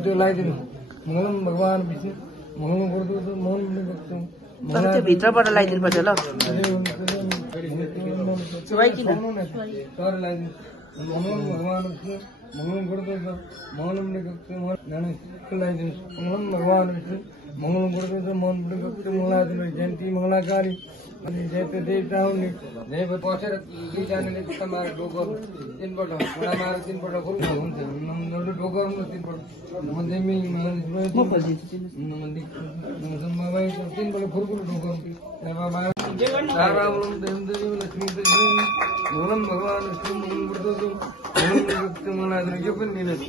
त्यो लगाइदिनु मङ्गलम भगवान् विष्णु मङ्गलम गर्दो मोहन तर त्यो भित्रबाट लगाइदिनु पर्छ ल मङ्गलम भगवान् विष्णु मङ्गलम गर्दो मोहनम लगाइदिनु मङ्गलम भगवान् विष्णु मङ्गलम गर्दो मोहन मङ्गलादिनु जयन्ती मङ्गलाकारी अनि जयते देवता हुने जय बसेर दुईजनाले मार ढोकर तिनपल्ट घोडा मार तिनपल्ट खुल्छ हुन्छ ढोकर तिनपल्ट तिनपल्ट खुर्कुल ढोकर मङ्गलम भगवान् विष्णु मङ्गलम गर्दो मङ्गलादिनु यो पनि दिनुहोस्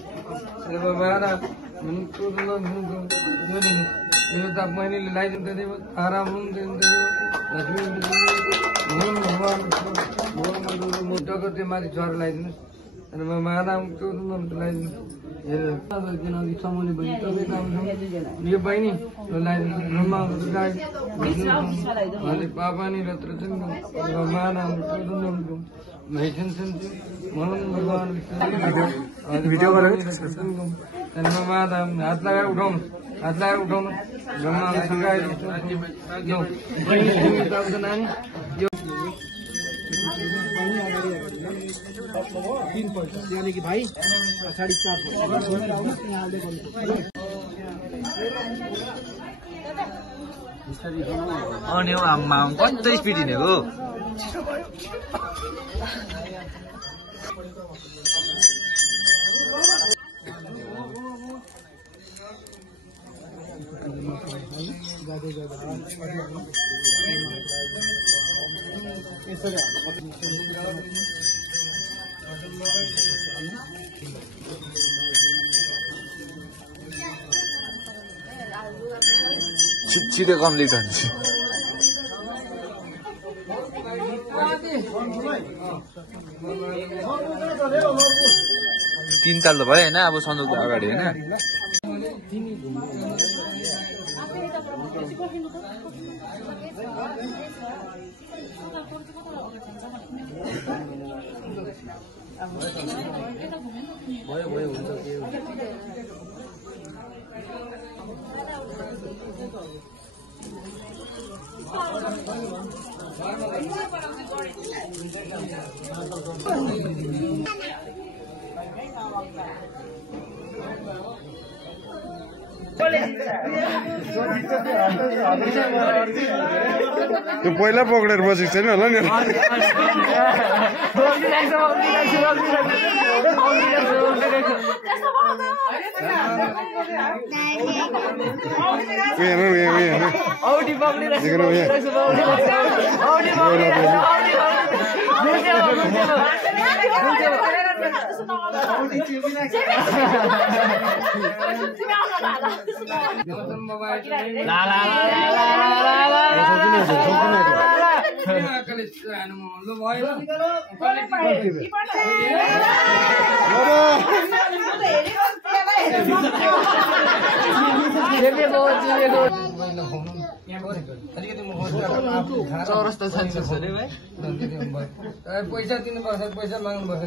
यो त मैले लगाइदिनु देव आराम लक्ष्मी भगवान् मोटोको त्यो माथि झर लगाइदिनुहोस् अनि म आराम लगाइदिनु समाउने बहिनी तपाईँ यो बहिनी लगाइदिनु पापा नि रत्र आराम भगवान् भिडियो गरेर हात लगाएर उठाउनु हात लगाएर उठाउनु नानी यानी कि भाइ 4.5 अनि आम्मा कति स्पिड हिँडेको छिटो कम्प्लिट हुन्छ 3 ताल त भयो हैन अब सन्दुकको अगाडि हैन भयो हुन्छ के त्यो पहिला पक्रेर बसेको छैन होला नि चौरस्ता पैसा दिनुपर्छ पैसा माग्नुपर्छ